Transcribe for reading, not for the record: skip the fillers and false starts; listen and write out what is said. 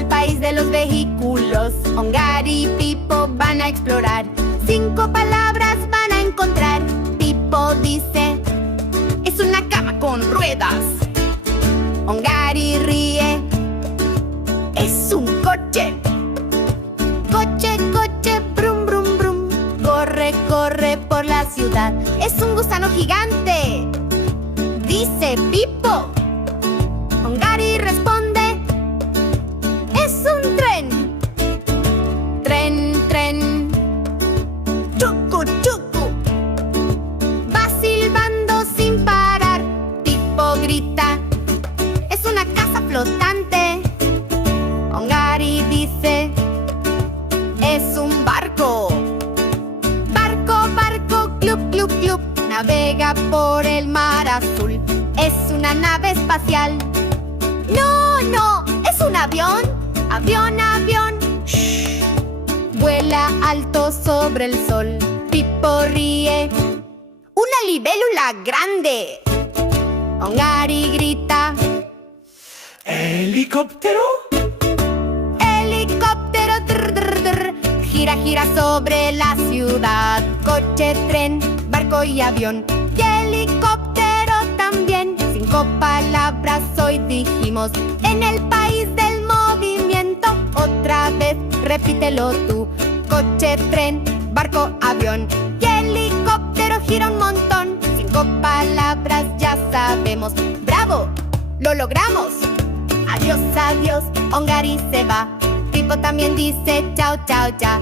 al país de los vehículos. Ongar y Pipo van a explorar. 5 palabras van a encontrar. Pipo dice: es una cama con ruedas. Ongari ríe: es un coche. Coche, coche, brum, brum, brum. Corre, corre por la ciudad. Es un gusano gigante, dice Pipo. Ongari responde: es un tren. Tren, tren. Chucu, chucu. Va silbando sin parar. Pipo grita: es una casa flotante. Ongari dice: es un barco. Barco, barco, club, club, club. Navega por el mar azul. Es una nave espacial. No, no, es un avión. Avión, avión. Shh. Vuela alto sobre el sol. Pipo ríe: una libélula grande. Ongari grita: ¿helicóptero? helicóptero, drr, drr, drr. Gira, gira sobre la ciudad. Coche, tren, barco y avión. Y helicóptero también. 5 palabras hoy dijimos en el país del movimiento. Otra vez, repítelo tú. Coche, tren, barco, avión. Y helicóptero gira un montón. 5 palabras ya sabemos. ¡Bravo! ¡Lo logramos! Adiós, adiós, Ongari se va. Pipo también dice chao, chao, ya.